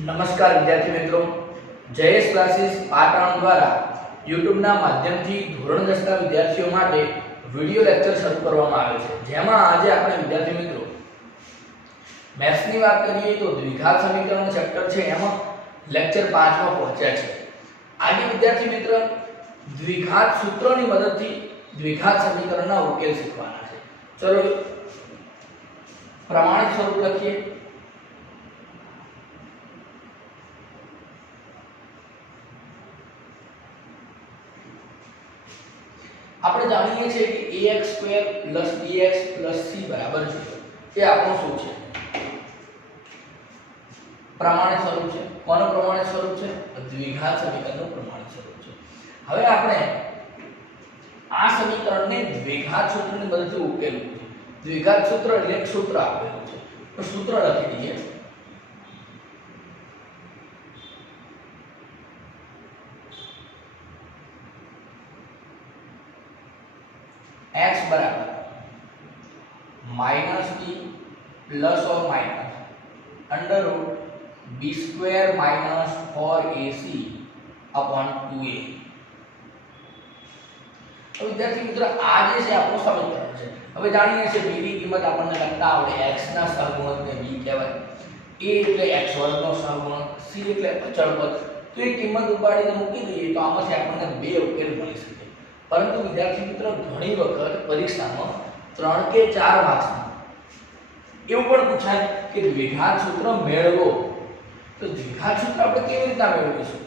નમસ્કાર વિદ્યાર્થી મિત્રો, જયેશ ક્લાસીસ પાટણ દ્વારા YouTube ના માધ્યમથી ધોરણ 10 ના વિદ્યાર્થીઓ માટે વિડિયો લેક્ચર શરૂ કરવામાં આવે છે, જેમાં આજે આપણે વિદ્યાર્થી મિત્રો મેથ્સ ની વાત કરીએ તો દ્વિઘાત સમીકરણ ચેપ્ટર છે, એમાં લેક્ચર 5 માં પહોંચ્યા છે। આજે વિદ્યાર્થી મિત્ર દ્વિઘાત સૂત્રોની મદદથી દ્વિઘાત સમીકરણના ઉકેલ શીખવાના છે। ચલો પ્રમાણિત સ્વરૂપ લખીએ। આપણે જાણીએ છીએ કે ax² + bx + c બરાબર 0 એ આપણું શું છે? પ્રમાણિત સ્વરૂપ છે। કોનું પ્રમાણિત સ્વરૂપ છે? દ્વિઘાત સમીકરણનું પ્રમાણિત સ્વરૂપ છે। હવે આપણે આ સમીકરણને દ્વિઘાત સૂત્રની મદદથી ઉકેલવું છે। દ્વિઘાત સૂત્ર એટલે એક સૂત્ર આપેલું છે, તો સૂત્ર લખી દઈએ। x बराबर -b प्लस और minus under root b square minus 4ac upon 2a। तो विद्यार्थी मित्र आ जे છે આપણું સમીકરણ છે। હવે જાણીએ છીએ b ની કિંમત આપણને લખતા આવડે, x ના સહગુણકને b કહેવાય, a એટલે x વર્ગ નો સહગુણક, c એટલે અચળ પદ। તો એ કિંમત ઉપાડીને મૂકી દઈએ તો આમાંથી આપણને બે ઉકેલ મળી શકે। परंतु विद्यार्थी मित्र घणी वखत परीक्षाમાં 3 કે 4 માર્ક્सમાં એવું પણ પૂછાય કે દ્વિઘાત સૂત્ર મેળવો, તો દ્વિઘાત સૂત્ર આપણે કેવી રીતે મેળવીશું?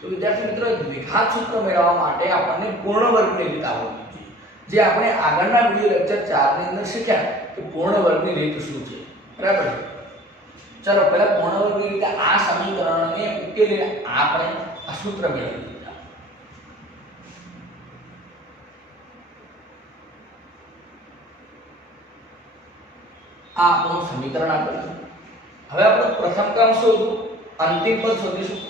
તો વિદ્યાર્થી મિત્રો દ્વિઘાત સૂત્ર મેળવવા માટે આપણને પૂર્ણ વર્ગની રીત આવડવી જોઈએ, જે આપણે આગળના વિડિયો લેક્ચર 4 ની અંદર શીખ્યા કે પૂર્ણ વર્ગની રીત શું છે, બરાબર? ચલો પહેલા પૂર્ણ વર્ગની રીતે આ સમીકરણને ઉકેલીને આપણે આ સૂત્ર મેળવીએ। આ આપણું સમીકરણ આપેલું છે। હવે આપણે પ્રથમ કામ શોધવું, અંતિમ પદ શોધીશું।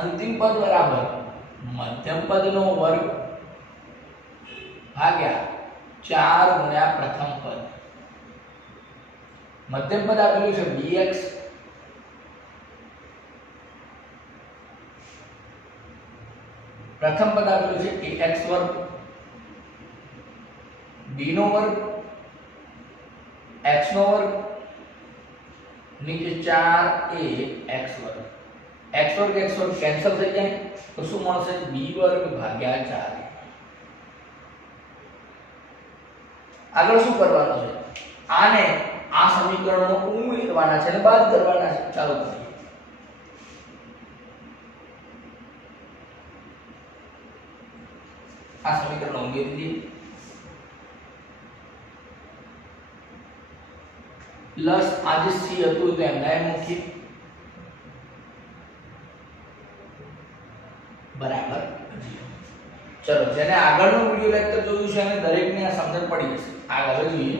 અંતિમ પદ બરાબર મધ્યમ પદનો વર્ગ ભાગ્યા 4 ગુણ્યા પ્રથમ પદ। મધ્યમ પદ આપેલું છે bx, પ્રથમ પદ આપેલું છે ax વર્ગ, b નો વર્ગ, x નો વર્ગ, નીચે 4ax વર્ગ। x વર્ગ કેન્સલ થઈ જાય તો શું મળશે? b વર્ગ ભાગ્યા 4। આગળ શું કરવાનું છે? આને આ સમીકરણમાં ઉમેરવાના છે અને બાદ કરવાના છે। ચાલો કરીએ। આ સમીકરણ ઉમેરી દઈએ, પ્લસ આજે c હતું તો એમના એમ મૂકીએ, બરાબર 0। ચલો જેને આગળનો વિડિયો લેક્ચર જોયું છે અને દરેકને આ સમજણ પડી જશે। આગળ જોઈએ,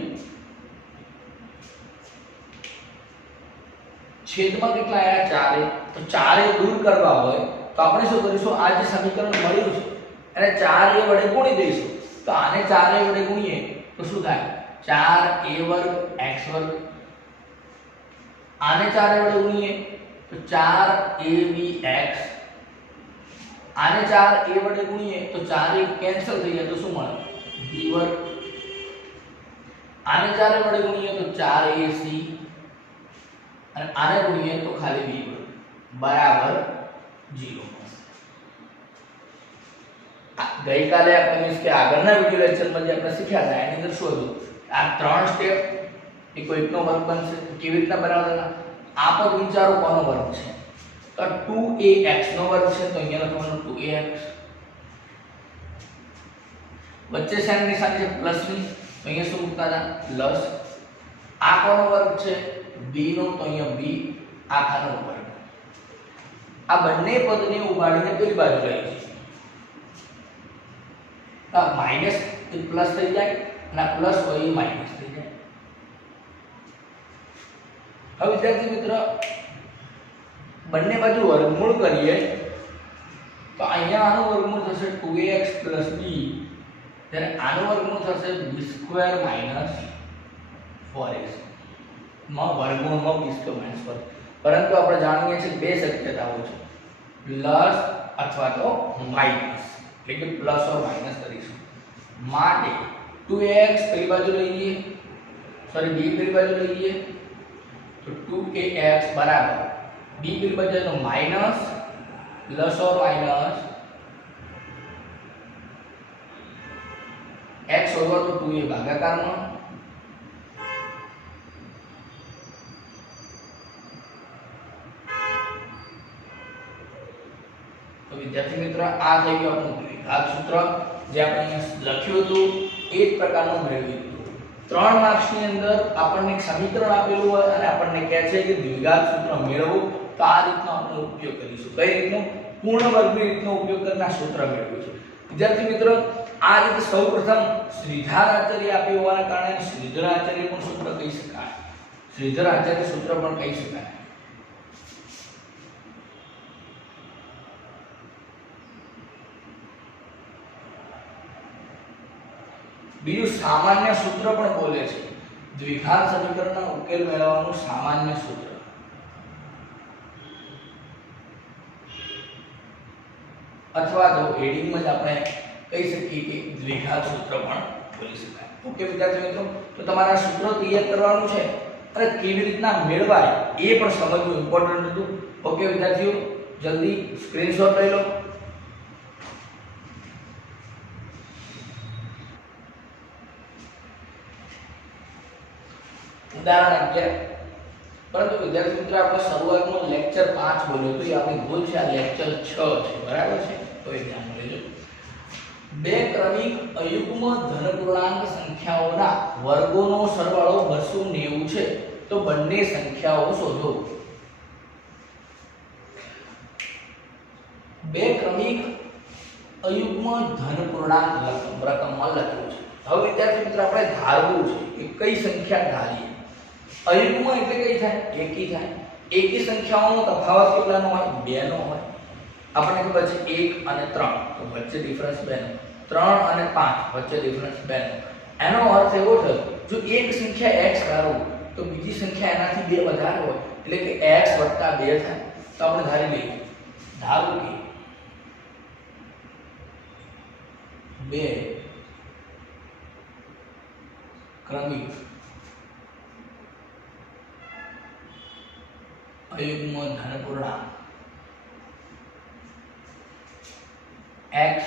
છેદમાં કેટલા આયા? 4a। તો 4a દૂર કરવા હોય તો આપણે શું કરીશું? આ જે સમીકરણ મળ્યું છે અને 4a વડે ગુણી દઈશું। તો આને 4a વડે ગુણીએ તો શું થાય? 4a વર્ગ x વર્ગ। આને 4a વડે ગુણીએ તો 4abx। આને 4a વડે ગુણીએ તો 4a કેન્સલ થઈ જાય તો શું મળે? b વર્ગ। આને 4a વડે ગુણીએ તો 4ac અને આને ગુણીએ તો ખાલી b વર્ગ બરાબર 0। ગઈકાલે આપણે મીન્સ કે આગળના વિડિયો લેક્ચરમાં જે આપણે શીખ્યા હતા એની અંદર શું હતું? આ ત્રણ સ્ટેપ એ કોઈ એકનો વર્ગ બનશે, કેવી રીતના બનાવવાના? આ પદ વિચારો કોનો વર્ગ છે? તો 2ax નો વર્ગ છે, તો અહીંયા લખવાનું 2ax। વચ્ચે સાઇન નિશાની છે પ્લસ ની, તો અહીંયા શું મૂકતા હતા? પ્લસ। આ કોનો વર્ગ છે? b નો, તો અહીંયા b આખાનો વર્ગ। આ બંને પદને ઉપાડીને પેલી બાજુ લઈ જઈએ, માઈનસ પ્લસ થઈ જાય અને પ્લસ હોય એ માઈનસ થઈ જાય। હવે વિદ્યાર્થી મિત્ર બંને બાજુ વર્ગમૂળ કરીએ તો અહીંયા આનું વર્ગમૂળ થશે 2ax + b, ત્યારે આનું વર્ગમૂળ થશે b² - 4x માં વર્ગમૂળમાં -4 પરંતુ આપણે જાણીએ છીએ બે શક્યતાઓ છે પ્લસ અથવા તો માઈનસ એટલે કે પ્લસ ઓર માઈનસ કરીશું માટે 2x પેલી બાજુ લઈએ સોરી b પેલી બાજુ લઈએ તો 2ax બરાબર b પેલી બાજુ તો minus plus or minus x હોવા તો 2a ભાગાકારમાં તો વિદ્યાર્થી મિત્રો આ થઈ ગયું આપણું દ્વિઘાત સૂત્ર જે આપણે અહીંયા લખ્યું હતું એ જ પ્રકારનું મેળવ્યું હતું 3 માર્ક્સની અંદર આપણને એક સમીકરણ આપેલું હોય અને આપણને કહે છે કે દ્વિઘાત સૂત્ર મેળવો તો આ રીતનો આપણે ઉપયોગ કરીશું કઈ રીતનો પૂર્ણ વર્ગની રીતનો ઉપયોગ કરીને આ સૂત્ર મેળવ્યું છે વિદ્યાર્થી મિત્રો આ રીતે સૌપ્રથમ શ્રીધરાચાર્ય આપ્યું હોવાના કારણે શ્રીધરાચાર્ય પણ સૂત્ર કહી શકાય શ્રીધરાચાર્ય સૂત્ર પણ કહી શકાય બીજું સામાન્ય સૂત્ર પણ બોલે છે દ્વિઘાત સમીકરણના ઉકેલ મેળવવાનું સામાન્ય સૂત્ર અથવા તો હેડિંગમાં જ આપણે કહી શકીએ કે દ્વિઘાત સૂત્ર પણ બોલી શકાય ઓકે વિદ્યાર્થી મિત્રો તો તમારે આ સૂત્ર તૈયાર કરવાનું છે અને કેવી રીતના મેળવાય એ પણ સમજવું ઇમ્પોર્ટન્ટ હતું ઓકે વિદ્યાર્થીઓ જલ્દી સ્ક્રીનશોટ લઈ લો ઉદાહરણ 11 પરંતુ વિદ્યાર્થી મિત્રો આપણે શરૂઆતમાં લેક્ચર 5 બોલ્યો તો એ આપણી ભૂલ છે આ લેક્ચર 6 છે બરાબર છે તો એ ધ્યાન લેજો બે ક્રમિક અયુગ્મ ધનપૂર્ણાંક સંખ્યાઓના વર્ગોનો સરવાળો 290 છે તો બંને સંખ્યાઓ શોધો બે ક્રમિક અયુગ્મ ધનપૂર્ણાંક રકમમાં લખ્યું છે હવે વિદ્યાર્થી મિત્રો આપણે ધારવું છે કે કઈ સંખ્યા ધારીએ અયુગ્મ એટલે કઈ થાય એકી થાય એકી સંખ્યાઓનો તફાવત કેટલાનો હોય 2 નો હોય આપણે ખબર છે 1 અને 3 તો વચ્ચે ડિફરન્સ 2 નો 3 અને 5 વચ્ચે ડિફરન્સ 2 નો એનો અર્થ એવો થયો જો એક સંખ્યા x ધારો તો બીજી સંખ્યા એનાથી 2 વધારે હોય એટલે કે x 2 થાય તો આપણે ધારી લઈએ ધારો કે 2 ક્રમિક અયુગ્મ ધનપૂર્ણાંક x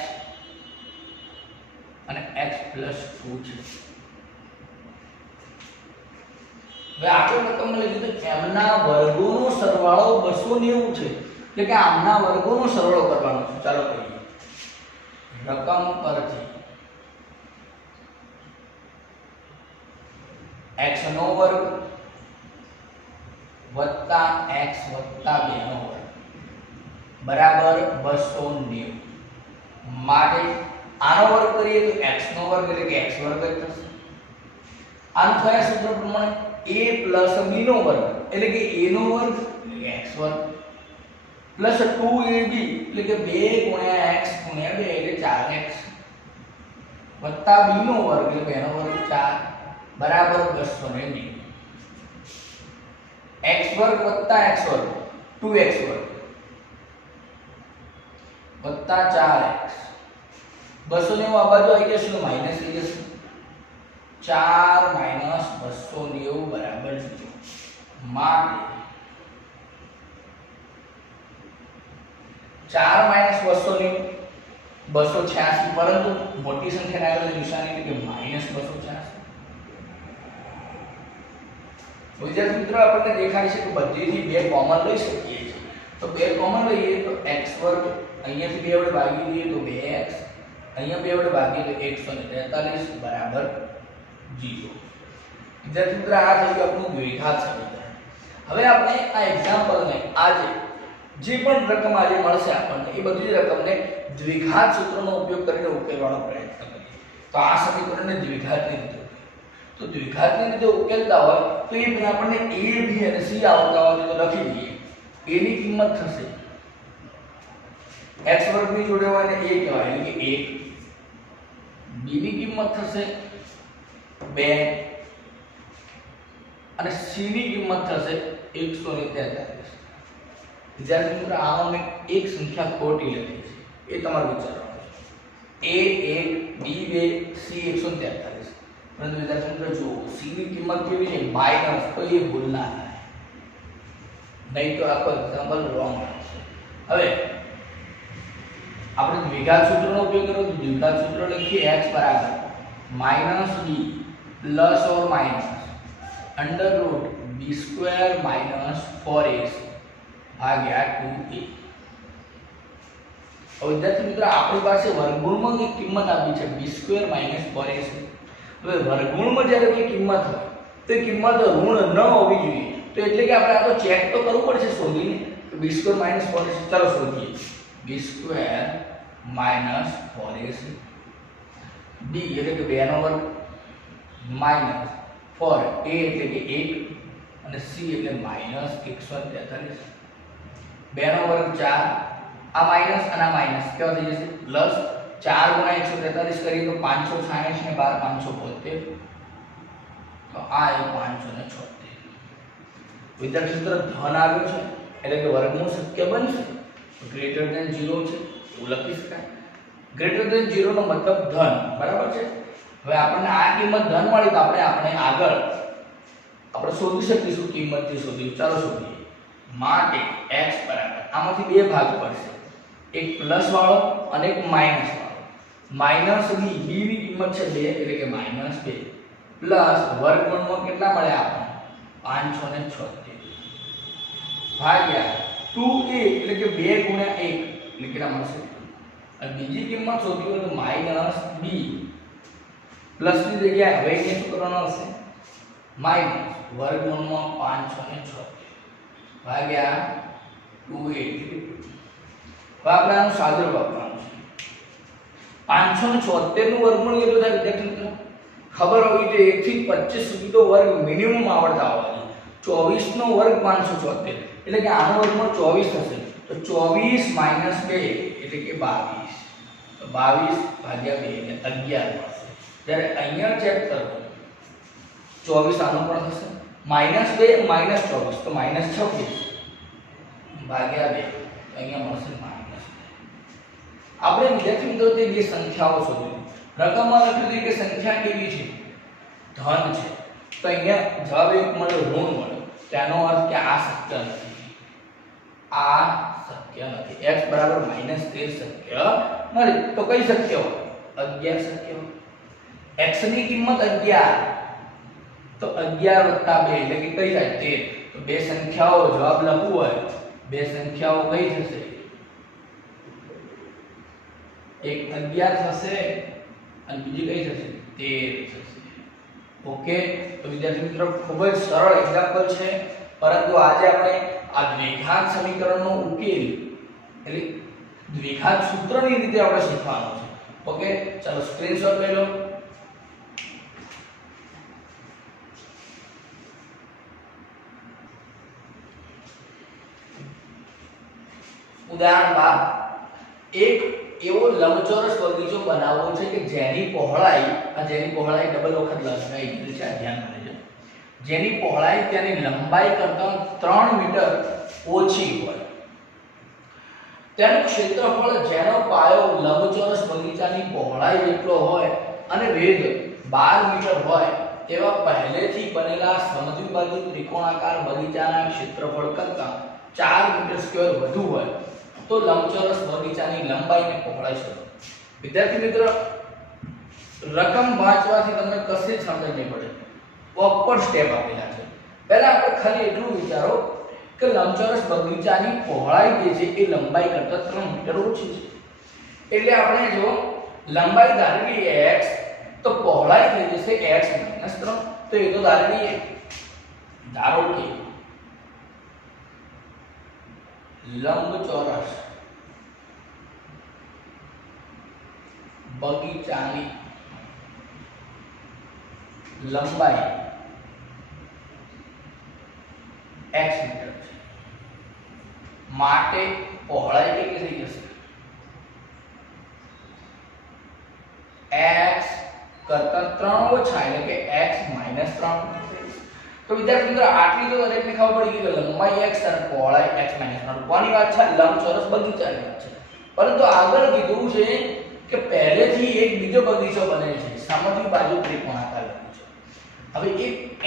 અને x + 2 છે હવે આપણે રકમ લઈ તો એમના વર્ગોનો સરવાળો 290 છે એટલે કે આમના વર્ગોનો સરવાળો કરવાનો છે ચાલો કરીએ રકમ પરથી x નો વર્ગ વત્તા x વત્તા 2 નો વર્ગ બરાબર 290 માટે આનો વર્ગ કરીએ તો x નો વર્ગ એટલે કે x વર્ગ જ થશે આનું કયા સૂત્ર પ્રમાણે a + b નો વર્ગ એટલે કે a નો વર્ગ એટલે કે x વર્ગ પ્લસ 2ab એટલે કે 2 * x * 2 એટલે 4x વત્તા b નો વર્ગ એટલે 2 નો વર્ગ 4 બરાબર 290 x વર્ગ વત્તા x વર્ગ 2x વર્ગ વત્તા 4x 290 આ બાજુ આવી જશે માઈનસ થઈ જશે 4 - 290 બરાબર 0 માટે 4 - 290 286 પરંતુ મોટી સંખ્યાના આગળ નિશાની એટલે કે -286 વિદ્યાર્થી મિત્રો આપણને દેખાય છે કે બધીથી 2 કોમન લઈ શકીએ છીએ તો 2 કોમન લઈએ તો x વર્ગ અહીંયાથી 2 વડે ભાગી દઈએ તો 2x અહીંયા 2 વડે ભાગીએ તો 143 બરાબર 0 વિદ્યાર્થી મિત્રો આ થઈ ગયું આપણું દ્વિઘાત સમીકરણ હવે આપણે આ એક્ઝામ્પલને આજે જે પણ રકમ આજે મળશે આપણને એ બધી જ રકમને દ્વિઘાત સૂત્રનો ઉપયોગ કરીને ઉકેલવાનો પ્રયત્ન કરીએ તો આ સમીકરણને દ્વિઘાતની રીતે તો દ્વિઘાતની રીતે ઉકેલતા હોય તો એ પણ આપણને a b અને c આવતા હોય તો લખી દઈએ a ની કિંમત થશે x વર્ગની જોડે હોય ને a કહેવાય એટલે કે 1 b ની કિંમત થશે 2 અને c ની કિંમત થશે 143. વિદ્યાર્થી મિત્રો આમાં મેં એક સંખ્યા ખોટી લખી છે, એ તમારે વિચારવાનું છે. a1 b2 c 143. પરંતુ વિદ્યાર્થી મિત્રો જો c ની કિંમત કેવી છે માઈનસ, તો એ ભૂલ ના થાય, નહીં તો આખો એક્ઝામ્પલ રોંગ આવશે. હવે આપણે દ્વિઘાત સૂત્રનો ઉપયોગ કર્યો તો દ્વિઘાત સૂત્ર લખીએ x બરાબર -b plus or minus under route b square minus 4ac ભાગ્યા 2a. હવે વિદ્યાર્થી મિત્રો આપણી પાસે વર્ગમૂળમાં એક કિંમત આપી છે b સ્ક્વેર માઈનસ 4ac. હવે વર્ગમૂળમાં જ્યારે કોઈ કિંમત હોય તો કિંમત ઋણ ન હોવી જોઈએ, તો એટલે કે આપણે આ તો ચેક તો કરવું પડશે શોધીને b સ્ક્વેર માઈનસ 4ac. ચાલો શોધીએ b square minus 4ac, b એટલે કે 2 નો વર્ગ માઈનસ 4 a એટલે કે 1 અને c એટલે માઈનસ 143. 2 નો વર્ગ 4, આ માઈનસ અને આ માઈનસ કેવા થઈ જશે પ્લસ 4 ગુણ્યા 143 કરીએ તો 566 ને 12 572, તો આ એ 576. વિદ્યાર્થી સૂત્ર ધન આવ્યો છે એટલે કે વર્ગમૂળ શક્ય બનશે, ગ્રેટર ધેન 0 છે એવું લખી શકાય. ગ્રેટર ધેન 0 નો મતલબ ધન, બરાબર છે. હવે આપણને આ કિંમત ધન મળી તો આપણે આગળ આપણે શોધી શકીશું કિંમતથી શોધીશું. ચાલો શોધીએ. માટે x બરાબર આમાંથી બે ભાગ પડશે, એક પ્લસ વાળો અને એક માઈનસ વાળો. માઈનસ b, b ની કિંમત છે 2 એટલે કે -2 પ્લસ વર્ગમૂળમાં કેટલા મળ્યા આપણને 576 ભાગ્યા 2a એટલે કે 2 ગુણ્યા 1 એટલે કેટલા મળશે. અને બીજી કિંમત શોધવી હોય તો -b પ્લસ ની જગ્યાએ હવે કે શું કરવાનું હશે માઈનસ વર્ગમૂળમાં 576 ભાગ્યા 2a. હવે આપણે આનું સાદુરૂપ આપવાનું છે. 576 નું વર્ગમૂળ કેટલું થાય વિદ્યાર્થી મિત્રો? ખબર હોવી જોઈએ 1 થી 25 સુધી તો વર્ગ મિનિમમ આવડતા હોવા જોઈએ. 24 નો વર્ગ 576 એટલે કે આનો વર્ગમૂળ 24 થશે, તો 24 માઈનસ 2 એટલે કે 22. તો 22 ભાગ્યા 2 એટલે 11 મળશે. જ્યારે અહીંયા ચેક કરો 24 આનો પણ થશે, -2 -24 તો -26 ભાગ્યા 2 અહીંયા મળશે -2. આપણે વિદ્યાર્થી મિત્રો તે બે સંખ્યાઓ શોધી. રકમમાં લખ્યું છે કે સંખ્યા કેવી છે ધન છે, તો અહીંયા જવાબ એક મળ્યો ઋણ મળ્યો. તેનો અર્થ કે આ શક્ય નથી, આ શક્ય નથી. x બરાબર -13 શક્ય નથી. તો કઈ શક્ય હોય? 11 શક્ય હોય. x ની કિંમત 11, તો 11 + 2 એટલે કે કઈ થાય 13. તો બે સંખ્યાઓ જવાબ લખવું હોય, બે સંખ્યાઓ કઈ થશે? એક 11 થશે અને બીજી કઈ થશે 13 થશે. ઓકે, તો વિદ્યાર્થી મિત્રો ખૂબ જ સરળ એક્ઝામ્પલ છે, પરંતુ આજે આપણે આ દ્વિઘાત સમીકરણનો ઉકેલ એટલે દ્વિઘાત સૂત્રની રીતે આપણે શીખવાનું છે. ઓકે, ચાલો સ્ક્રીનશોટ લઈ લો. ઉદાહરણ 12, એક એવો લંબચોરસ બગીચો બનાવવો છે કે જેની પહોળાઈ ડબલ વખત લખાઈ છે, ધ્યાન રાખજો. જેની પહોળાઈ તેની લંબાઈ કરતાં 3 મીટર ઓછી હોય. તેનું ક્ષેત્રફળ જેનો પાયો લંબચોરસ બગીચાની પહોળાઈ જેટલો હોય અને વેધ 12 મીટર હોય તેવા પહેલેથી બનેલા સમદ્વિબાજુ ત્રિકોણાકાર બગીચાના ક્ષેત્રફળ કરતાં 4 મીટર સ્ક્વેર વધુ હોય તો લંબચોરસ બગીચાની લંબાઈ અને પહોળાઈ શોધો. વિદ્યાર્થી મિત્રો રકમ વાંચવાથી તમને કશી જ સમજ નહીં પડે, પ્રોપર સ્ટેપ આપેલા છે. પહેલા આપણે ખાલી એટલું વિચારો કે લંબચોરસ બગીચાની પહોળાઈ જે છે એ લંબાઈ કરતાં 3 મીટર ઓછી છે. એટલે આપણે જો લંબાઈ ધારી લઈએ x તો પહોળાઈ થઈ જશે x - 3. તો એ તો ધારી લઈએ. ધારો કે લંબચોરસ બગીચાની લંબાઈ x મીટર છે, માટે પહોળાઈ કેટલી થઈ જશે? x કરતાં 3 ઓછા એટલે કે x - 3. તો તો વિદ્યાર્થી મિત્રો આટલી તો દરેકને ખબર પડી ગઈ કે લંબાઈ x અને પહોળાઈ x - 3 કોની વાત છે? લંબચોરસ બગીચાની વાત છે. પરંતુ આગળ કીધું છે કે પહેલેથી એક બીજો બગીચો બને છે, સમજવી બાજુ ત્રિકોણાકાર બગીચો. હવે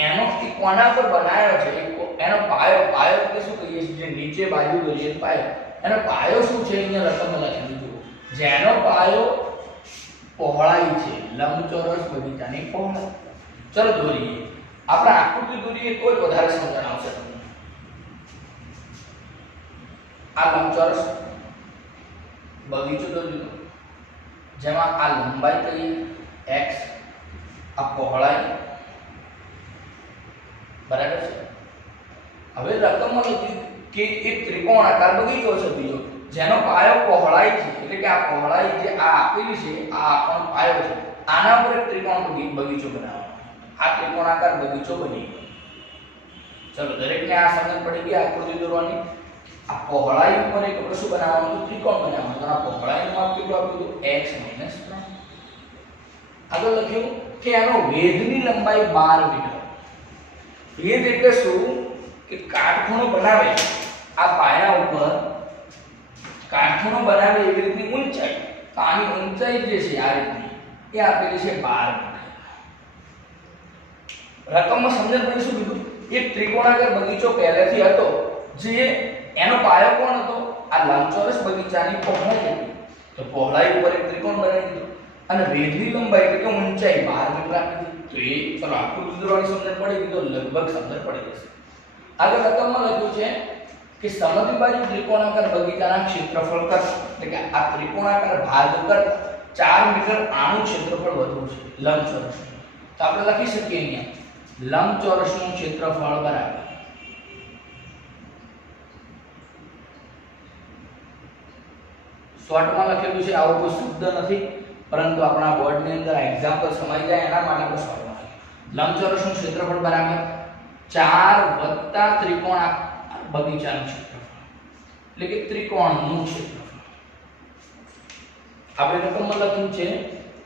એનો કોના પર બનાવ્યો છે? એનો પાયો એટલે શું કહીએ છીએ? જે નીચે બાજુ દોરીએ પાયો, એનો પાયો શું છે? અહીંયા રકમમાં લખેલું જુઓ. જેનો પાયો પહોળાઈ છે, લંબચોરસ બગીચાની પહોળાઈ. ચલો દોરીએ. આપણે આકૃતિ દોરીએ તો વધારે સમજણ આવશે તમને. આ લંબચોરસ બગીચો દોર્યો, જેમાં આ લંબાઈ કહીએ x, આ પહોળાઈ, બરાબર છે. હવે રકમમાં લખ્યું કે એક ત્રિકોણાકાર બગીચો છે બીજો, જેનો પાયો પહોળાઈ છે, એટલે કે આ પહોળાઈ જે આ આપેલી છે આ આપણો પાયો છે, આના પર એક ત્રિકોણ બગીચો બનાવવાનો. આ ત્રિકોણાકાર બગીચો બની ગયો. ચલો દરેકને આ સમજ પડી ગઈ આકૃતિ દોરવાની. આ પહોળાઈ ઉપર એક આપણે શું બનાવવાનું? ત્રિકોણ બનાવવાનું. તો આ પહોળાઈનું માપ કેટલું આપ્યું? x - 3. આગળ લખ્યું કે આનો વેધની લંબાઈ 12 મીટર. વેધ એટલે શું? કે કાટખૂણો બનાવે આ પાયા ઉપર, કાટખૂણો બનાવે એવી રીતની ઊંચાઈ. તો આની ઊંચાઈ જે છે આ રીતની એ આપેલી છે 12 મીટર. રકમમાં સમજણ પડી શું કીધું? એક ત્રિકોણાકાર બગીચો પહેલેથી હતો, જે એનો પાયો કોણ હતો? આ લંબચોરસ બગીચાની પહોળાઈ હતી. તો પહોળાઈ ઉપર એક ત્રિકોણ બનાવી દીધો અને વેધની લંબાઈ એટલે કે ઊંચાઈ 12 મીટર આપી દીધી. તો એ ચલો આકૃતિ દોરવાની સમજણ પડી ગઈ તો લગભગ સમજણ પડી જશે. આગળ રકમમાં લખ્યું છે કે સમદ્વિ બાજુ ત્રિકોણાકાર બગીચાના ક્ષેત્રફળ કરતા, એટલે કે આ ત્રિકોણાકાર ભાગ કરતા 4 મીટર આનું ક્ષેત્રફળ વધુ છે લંબચોરસ. તો આપણે લખી શકીએ અહીંયા લંબચોરસનું ક્ષેત્રફળ બરાબર શોર્ટમાં લખેલું છે, આવો કોઈ શબ્દ નથી, પરંતુ આપણા બોર્ડની અંદર એક્ઝામ્પલ સમજી જાય એના માટે આપણે શોર્ટમાં લખ્યું. લંબચોરસનું ક્ષેત્રફળ બરાબર 4 વત્તા ત્રિકોણાકાર બગીચાનું ક્ષેત્રફળ, એટલે કે ત્રિકોણનું ક્ષેત્રફળ. આપણે રકમમાં લખ્યું છે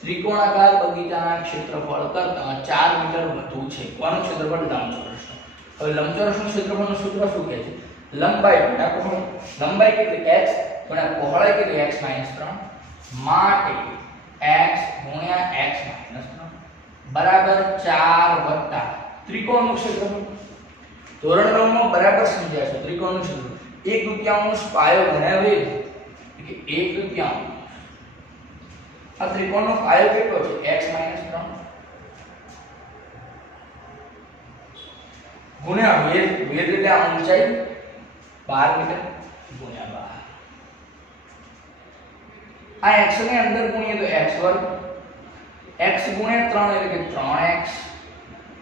ત્રિકોણાકાર બગીચાના ક્ષેત્રફળ કરતા 4 મીટર વધુ છે. કોનું ક્ષેત્રફળ? લંબચોરસનું. હવે લંબચોરસનું ક્ષેત્રફળનું સૂત્ર શું કહે છે? લંબાઈ ગુણ્યા પહોળાઈ. લંબાઈ કેટલી? x ગુણ્યા પહોળાઈ કેટલી? x - 3 માટે x ગુણ્યા x - 3 બરાબર 4 વત્તા ત્રિકોણનું ક્ષેત્રફળ. ધોરણ 9 માં બરાબર સમજ્યા છે ત્રિકોણનું ક્ષેત્રફળ. 1/3 પાયો ગુણ્યા વેધ, એટલે કે 1/3. આ ત્રિકોણનો પાયો કેટલો છે? x - 3 ગુણ્યા વેધ. વેધ એટલે આ ઊંચાઈ 12 મીટર ગુણ્યા 12. આ x ને અંદર ગુણીએ તો x2, x ગુણ્યા 3 એટલે કે 3x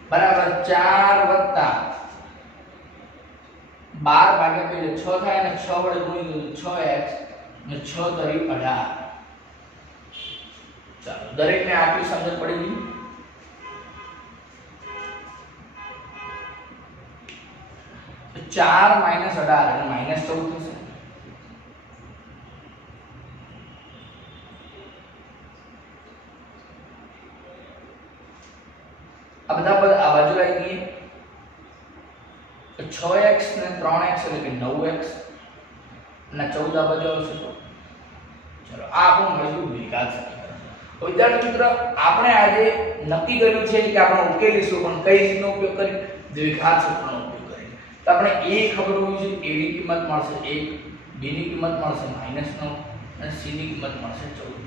બરાબર 4 વત્તા 12 ભાગ્યા 2 એટલે 6 થાય અને 6 વડે ગુણી દો 6x અને 6 તરી 18. ચાલો દરેકને આટલી સમજણ પડી ગઈ. તો 4 - 18 એટલે -14 થશે. આ બધા પદ આ બાજુ આવી ગઈ. તો 6x ને 3x એટલે કે 9x અને 14 આ બાજુ આવશે. તો ચલો આ આપણું મજબૂત દ્વિઘાત સમીકરણ. તો વિદ્યાર્થી મિત્રો આપણે આજે નક્કી કર્યું છે કે આપણે ઉકેલીશું, પણ કઈ રીતનો ઉપયોગ કરી? દ્વિઘાત સૂત્રનો ઉપયોગ કરી. તો આપણે a ખબર હોવી જોઈએ, a ની કિંમત મળશે 1, b ની કિંમત મળશે -9 અને c ની કિંમત મળશે 14.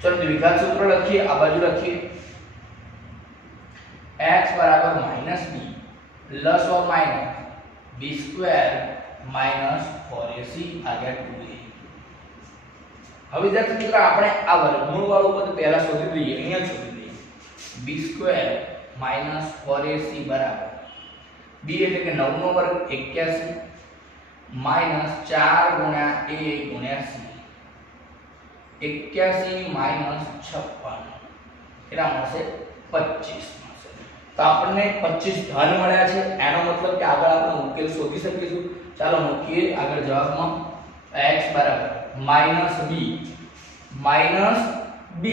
ચલો દ્વિઘાત સૂત્ર લખીએ. આ બાજુ લખીએ x बराबर माइनस b प्लस और minus b square minus 4ac भाग्या 2a. હવે વિદ્યાર્થી મિત્રો આપણે આ વર્ગમૂળ વાળું પદ પહેલા શોધી લઈએ. અહીંયા શોધી લઈએ b સ્ક્વાयर માઇનસ 4ac બરાબર b એટલે કે 9 નો વર્ગ 81 માઇનસ 4 ગુણ્યા a ગુણ્યા c 81 માઇનસ 56 કેટલા મળશે? 25. તો આપણને 25 ધન મળ્યા છે. એનો મતલબ કે આગળ આપણે ઉકેલ શોધી શકીશું. ચાલો મૂકીએ આગળ જવાબમાં. x બરાબર -b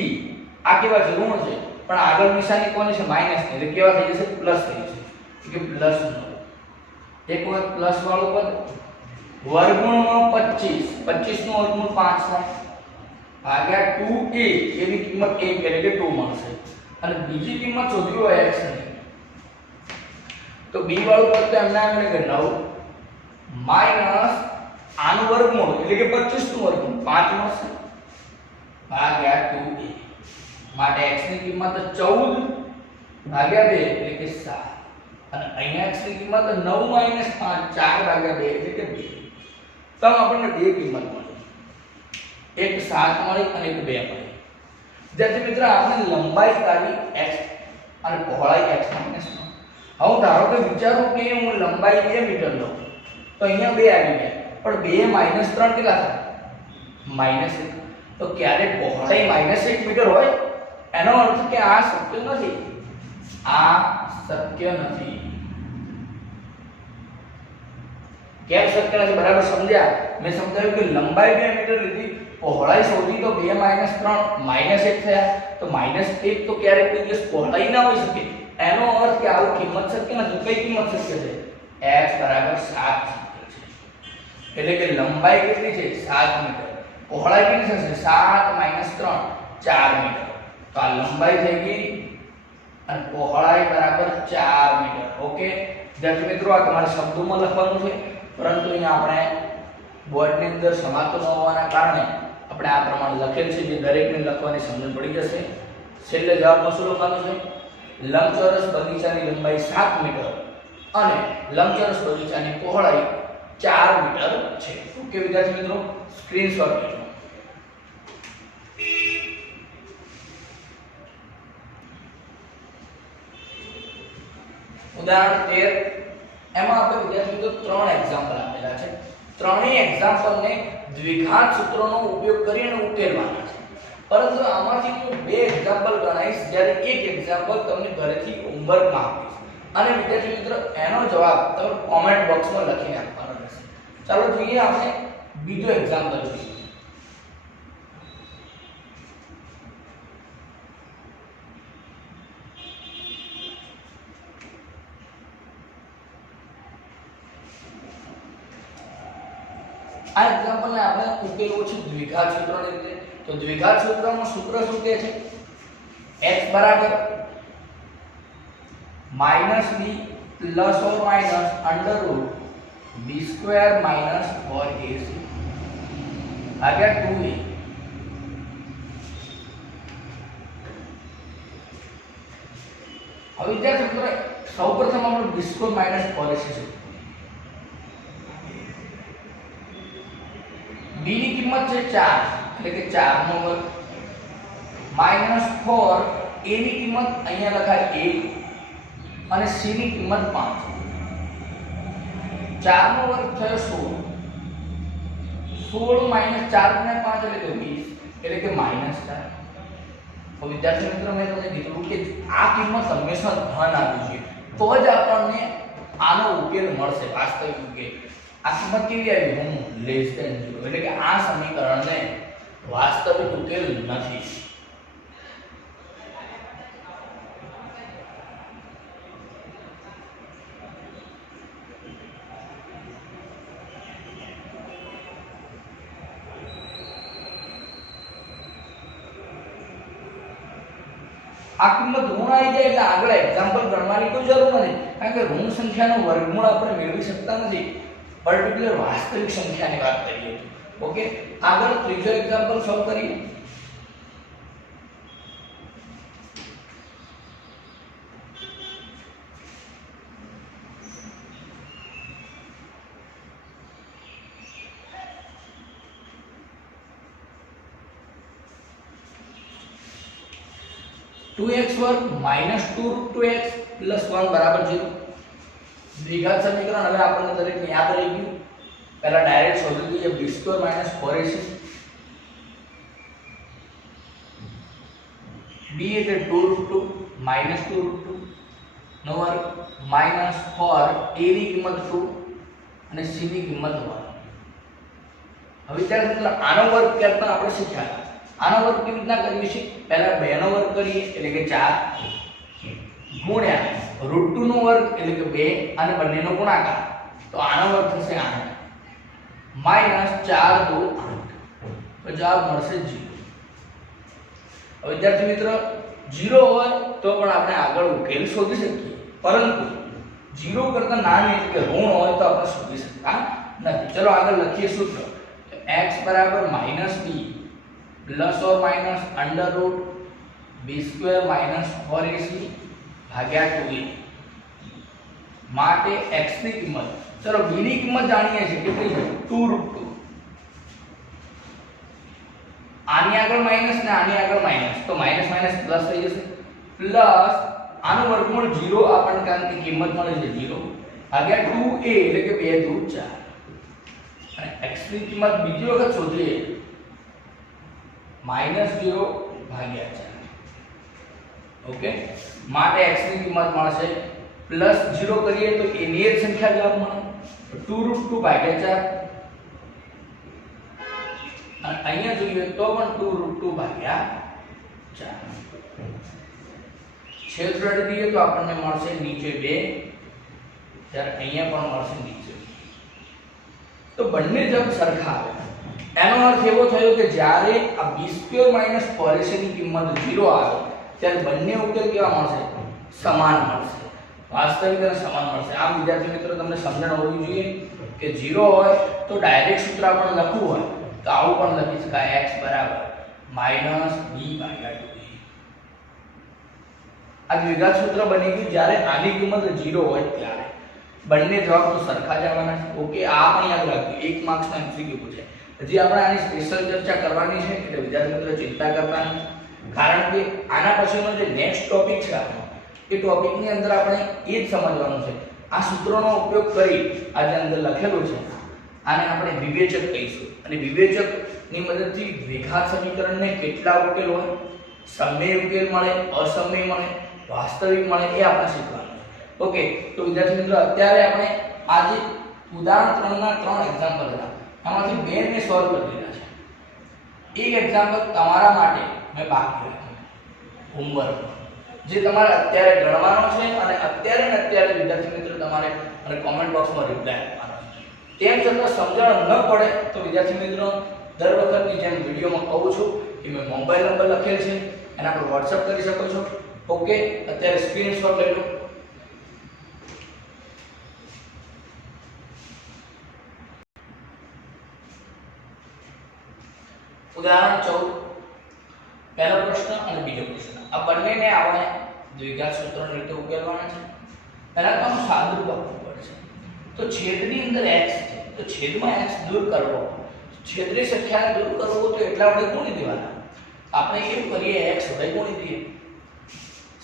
આ કેવા છે? ઋણ છે, પણ આગળ નિશાની કોની છે? માઈનસ ની, એટલે કેવા થઈ જશે? પ્લસ થઈ જશે. કે પ્લસ 9 એક વાર પ્લસ વાળું પદ વર્ગમૂળમાં 25 25 નું વર્ગમૂળ 5 થાય ભાગ્યા 2a એની કિંમત 1 એટલે કે 2 મળશે અને બીજી કિંમત શોધવી હોય x ની તો b વાળું પદ તો એમને આવે કે 9 માઈનસ આનું વર્ગમૂળ એટલે કે 25 નું વર્ગમૂળ 5 મળશે ભાગ્યા 2a માટે x ની કિંમત 14 ભાગ્યા 2 એટલે કે 7 અને અહીંયા x ની કિંમત 9 5 4 ભાગ્યા 2 એટલે કે 2 તો આપણને બે કિંમત મળી એક 7 મળી અને એક 2 મળી વિદ્યાર્થી મિત્રો આપણે લંબાઈ કાઢી x અને પહોળાઈ x - 9 હવે ધારો કે વિચારું કે હું લંબાઈ 2 મીટર લઉં તો અહીંયા 2 આવી ગયા પણ 2 - 3 કેટલા થાય -1 તો ક્યારે પહોળાઈ -1 મીટર હોય એનો અર્થ કે આ શક્ય નથી આ શક્ય નથી કેમ શક્ય નથી બરાબર સમજ્યા મેં સમજાવ્યું કે લંબાઈ 2 મીટર લીધી પહોળાઈ શોધી તો 2 - 3 -1 થયા તો -1 તો ક્યારે કોઈ દિવસ પહોળાઈ ના હોઈ શકે એનો અર્થ કે આવું કિંમત શક્ય નથી કઈ કિંમત શક્ય છે x 7 શક્ય છે એટલે કે લંબાઈ કેટલી છે 7 મીટર પહોળાઈ કેટલી થશે 7 - 3 4 મીટર તો આ લંબાઈ થઈ ગઈ અને પહોળાઈ બરાબર 4 મીટર ઓકે વિદ્યાર્થી મિત્રો આ તમારે શબ્દોમાં લખવાનું છે પરંતુ અહીંયા આપણે બોર્ડની અંદર સમાતો ન હોવાના કારણે આપણે આ પ્રમાણે લખેલ છે જે દરેકને લખવાની સમજ પડી જશે છેલ્લે જવાબમાં શું લખવાનું છે લંબચોરસ બગીચાની લંબાઈ 7 મીટર અને લંબચોરસ બગીચાની પહોળાઈ 4 મીટર છે ઓકે વિદ્યાર્થી મિત્રો સ્ક્રીનશોટ લેજો ઉદાહરણ 13 એમાં આપણે વિદ્યાર્થી મિત્રો ત્રણ એક્ઝામ્પલ આપેલા છે ત્રણેય એક્ઝામ્પલને દ્વિઘાત સૂત્રનો ઉપયોગ કરીને ઉકેલવાના છે પરંતુ આમાંથી હું બે એક્ઝામ્પલ ગણાવીશ જ્યારે એક એક્ઝામ્પલ તમને ઘરેથી હોમવર્કમાં આપીશ અને વિદ્યાર્થી મિત્રો એનો જવાબ તમે કોમેન્ટ બોક્સમાં લખીને આપવાનો રહેશે ચાલો જોઈએ આપણે બીજો એક્ઝામ્પલ જોઈએ આ એક્ઝામ્પલ ને આપણે ઉકેલવું છે દ્વિઘાત સૂત્રની રીતે તો દ્વિઘાત સૂત્રનું સૂત્ર શું કહે છે x બરાબર -b plus or minus √ b square minus 4ac ભાગ્યા 2a હવે વિદ્યાર્થી મિત્રો સૌપ્રથમ આપણે b સ્ક્વેર માઈનસ 4ac છે b ની કિંમત છે 4 એટલે કે 4 નો વર્ગ -4 a ની કિંમત અહીંયા લખાય 1 અને c ની કિંમત 5 4 નો વર્ગ થયો 16 16 4 * 5 એટલે કે 20 એટલે કે -4 તો વિદ્યાર્થી મિત્રો મેં તમને કીધું કે આ કિંમત હંમેશા ધન આવવી જોઈએ તો જ આપણને આનો ઉકેલ મળશે વાસ્તવિક ઉકેલ આ કિંમત કેવી આવી હું લેસ ધેન 0 એટલે કે આ સમીકરણને વાસ્તવિક ઉકેલ નથી આ કિંમત ઋણ આવી જાય એટલે આગળ એક્ઝામ્પલ ગણવાની કોઈ જરૂર નથી કારણ કે ઋણ સંખ્યાનો વર્ગમૂળ આપણે મેળવી શકતા નથી પર્ટિક્યુલર વાસ્તવિક સંખ્યાની વાત કરીએ ઓકે આગળ ત્રીજો એક્ઝામ્પલ સોલ્વ કરીએ (2x वर्ग -2√2x + 1 बराबर 0 द्विघात समीकरण હવે આપણને દરેકને યાદ રહી ગયું પહેલા ડાયરેક્ટ શોધી દઈએ b² - 4ac b એટલે 2√2 -2√2 નો વર્ગ -4 a ની કિંમત 2 અને c ની કિંમત 1 હવે ત્યારે મતલબ આનો વર્ગ કરતા આપણે શીખ્યા આનો વર્ગ કેવી રીતના કરીએ છીએ પહેલા 2 નો વર્ગ કરીએ એટલે કે 4 ગુણ્યા √2 નો વર્ગ એટલે કે 2 અને બંનેનો ગુણાકાર તો આનો વર્ગ થશે 8 માઈનસ 4 2 8 તો જવાબ મળશે 0. હવે વિદ્યાર્થી મિત્રો 0 હોય તો પણ આપણે આગળ ઉકેલ શોધી શકીએ, પરંતુ 0 કરતા નાની એટલે કે ઋણ હોય તો આપણે શોધી શકતા નથી. ચલો આગળ લખીએ સૂત્ર. x બરાબર -b plus or minus under route b² minus 4ac ભાગ્યા 2a માટે x ની કિંમત, ચલો b ની કિંમત જાણીએ છીએ કેટલી છે 2√2. આની આગળ માઈનસ ને આની આગળ માઈનસ તો માઈનસ માઈનસ પ્લસ થઈ જશે, પ્લસ આનું વર્ગમૂળ 0 આપણને કાંઈની કિંમત મળે છે 0 ભાગ્યા 2a એટલે કે 2 દૂ 4 અને x ની કિંમત બીજી વખત શોધીએ -0 ભાગ્યા 4. ઓકે, માટે x ની કિંમત મળશે +0 કરીએ તો a ની જ સંખ્યા જવાબ મળે 2√2 ભાગ્યા 4 અને અહીંયા જોઈએ તો પણ 2√2 ભાગ્યા 4. છેદ ઉડાડી દઈએ તો આપણને મળશે નીચે 2 ત્યારે અહીંયા પણ મળશે નીચે. તો બંને જવાબ સરખા આવે. એનો અર્થ એવો થયો કે જ્યારે આ b² - 4ac ની કિંમત 0 આવે ત્યારે બંને ઉકેલ કેવા મળશે? સમાન મળશે, વાસ્તવિક અને સમાન મળશે. આમ વિદ્યાર્થી મિત્રો તમને સમજણ હોવી જોઈએ કે 0 હોય તો ડાયરેક્ટ સૂત્ર આપણે લખવું હોય તો આવું પણ લખી શકાય x બરાબર -b/2a. આ દ્વિઘાત સૂત્ર બની ગયું જ્યારે આની કિંમત 0 હોય ત્યારે. બંને જવાબ તો સરખા જ આવવાના છે. ઓકે, આ પણ યાદ રાખજો, 1 માર્ક્સનો MCQ પૂછે. હજી આપણે આની સ્પેશિયલ ચર્ચા કરવાની છે એટલે વિદ્યાર્થી મિત્રો ચિંતા કરતા નહીં, કારણ કે આના પછીનો જે નેક્સ્ટ ટોપિક છે આપણો એ ટોપિકની અંદર આપણે એ જ સમજવાનું છે. આ સૂત્રોનો ઉપયોગ કરી આ જે અંદર લખેલું છે આને આપણે વિવેચક કહીશું અને વિવેચકની મદદથી દ્વિઘાત સમીકરણને કેટલા ઉકેલ હોય, સમય ઉકેલ મળે, અસમય મળે, વાસ્તવિક મળે એ આપણે શીખવાનું છે. ઓકે, તો વિદ્યાર્થી મિત્રો અત્યારે આપણે આ જે ઉદાહરણ 3 ના 3 એક્ઝામ્પલ હતા આમાંથી 2 ને સોલ્વ કરી દીધા છે. એક એક્ઝામ્પલ તમારા માટે મેં બાકી રાખ્યું હોમવર્ક, જે તમારે અત્યારે ગણવાનો છે અને અત્યારે ને અત્યારે વિદ્યાર્થી મિત્રો તમારે અને કોમેન્ટ બોક્સમાં રિપ્લાય આપવાનો છે. તેમ છતાં સમજણ ન પડે તો વિદ્યાર્થી મિત્રો દર વખતની જેમ વિડીયોમાં કહું છું કે મેં મોબાઈલ નંબર લખેલ છે એના પર WhatsApp કરી શકો છો. ઓકે, અત્યારે સ્ક્રીનશોટ લઈ લો. ઉદાહરણ 14 પહેલો પ્રશ્ન અને બીજો પ્રશ્ન, આ બંનેને આપણે દ્વિઘાત સૂત્રની રીતે ઉકેલવાના છે. પહેલા તો આનું સાદુરૂપ આપવું પડશે. તો છેદની અંદર x છે તો છેદમાં x દૂર કરવો, છેદની સંખ્યાને દૂર કરવો તો એટલા વડે ગુણી દેવાના. આપણે કેમ કરીએ, x વડે ગુણી દઈએ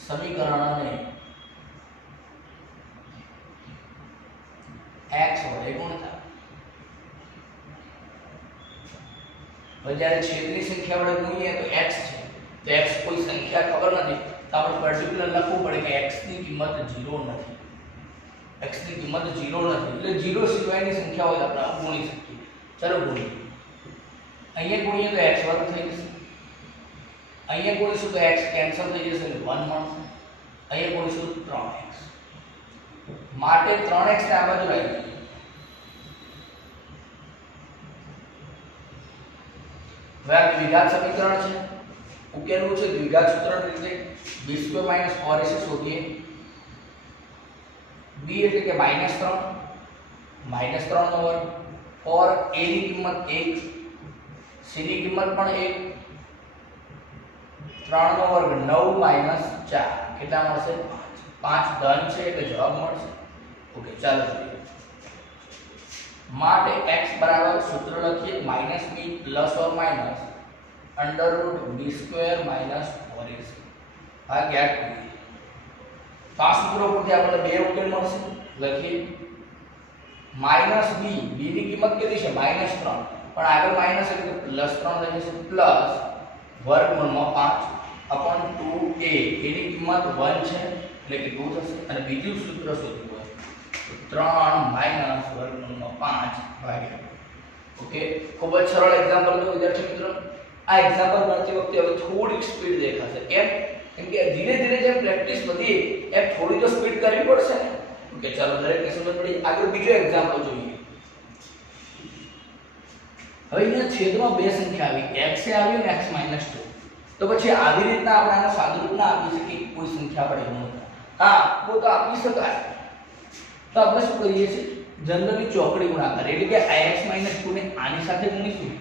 સમીકરણને, x વડે ગુણતા. જ્યારે છેદની સંખ્યા વડે ગુણીએ તો x છે તો x કોઈ સંખ્યા ખબર નથી તો આપણે પર્ટિક્યુલર લખવું પડે કે x ની કિંમત 0 નથી, x ની કિંમત 0 નથી એટલે 0 સિવાયની સંખ્યા હોય તો આપણે ગુણી શકીએ. ચલો ગુણીએ. અહીંયા ગુણીએ તો x વર્ગ થઈ જશે, અહીંયા ગુણીશું તો x કેન્સલ થઈ જશે એટલે 1 મળશે, અહીંયા ગુણીશું 3x માટે 3x ને આ બાજુ લઈ જઈએ. હવે આ દ્વિઘાત સમીકરણ છે, ઉકેલવું છે દ્વિઘાત સૂત્રની રીતે. b² - 4ac શોધીએ. b એટલે કે -3 -3 નો વર્ગ, 4 a ની કિંમત 1, c ની કિંમત પણ 1, 3 નો વર્ગ 9 - 4 કેટલા મળશે 5 ધન છે એટલે જવાબ મળશે. ઓકે, ચાલો જોઈએ. માટે x બરાબર સૂત્ર લખીએ -b plus or minus under route b² - 4ac ભાગ્યા 2. તો આ સૂત્ર પરથી આપણને બે ઉકેલ મળશે. લખીએ -b, b ની કિંમત કેટલી છે -3 પણ આગળ માઈનસ એટલે +3 થઈ જશે, પ્લસ વર્ગમૂળમાં 5 અપોન 2a, a ની કિંમત 1 છે એટલે કે 2 થશે. અને બીજું સૂત્ર શોધવું હોય 3 માઈનસ વર્ગમૂળમાં 5 ભાગ્યા. ઓકે, ખૂબ જ સરળ એક્ઝામ્પલ તો વિદ્યાર્થી મિત્રો આ એક્ઝામ્પલ ગણતી વખતે હવે થોડીક સ્પીડ દેખાશે કેમ કે ધીરે ધીરે જેમ પ્રેક્ટિસ વધે એમ થોડી તો સ્પીડ કરવી પડશે ને ઓકે ચાલો દરેકને સમજ પડી આગળ બીજો એક્ઝામ્પલ જોઈએ હવે અહીંયા છેદમાં બે સંખ્યા આવી x એ આવી અને x - 2 તો પછી આવી રીતના આપણે આનો સાદુરૂપ ના આપી શકીએ કોઈ સંખ્યા આપણે ગુણતા હા તો આપી શકાય તો આપણે શું કરીએ છીએ જનરલી ચોકડી ગુણાકાર એટલે કે x - 2 ને આની સાથે ગુણીશું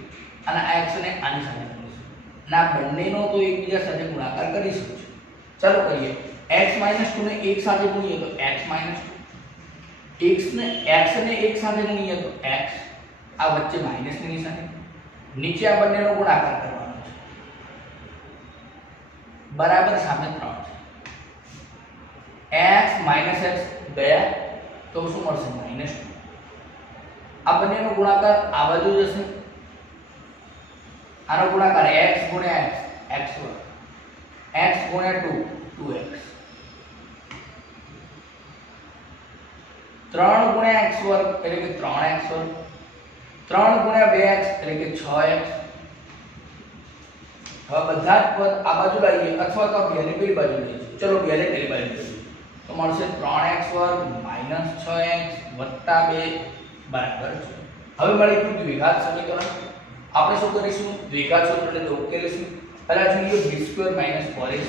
અને આ x ને આની સાથે ગુણીશું અને આ બંનેનો તો એકબીજા સાથે ગુણાકાર કરીશું ચાલો કરીએ x - 2 ને એક સાથે ગુણીએ તો x - 2 x ને એક સાથે ગુણીએ તો x આ વચ્ચે માઈનસ ની નિશાની નીચે આ બંનેનો ગુણાકાર કરવાનો છે બરાબર સામે 3 છે x - x ગયા તો શું મળશે -2 આ બંનેનો ગુણાકાર આ બાજુ જશે આનો ગુણાકાર x ગુણ્યા x x2 x ગુણ્યા 2 2x 3 ગુણ્યા x વર્ગ એટલે કે 3x વર્ગ 3 ગુણ્યા 2x એટલે કે 6x હવે બધા જ પદ આ બાજુ લાવીએ અથવા તો બેને પેલી બાજુ લઈએ ચલો બેને પેલી બાજુ લઈએ તો મળશે 3x વર્ગ - 6x 2 બરાબર છે હવે મળી ગયું દ્વિઘાત સમીકરણ આપણે શું કરીશું દ્વિઘાત સૂત્રને તો ઉકેલીશું પહેલા જોઈએ b² - 4ac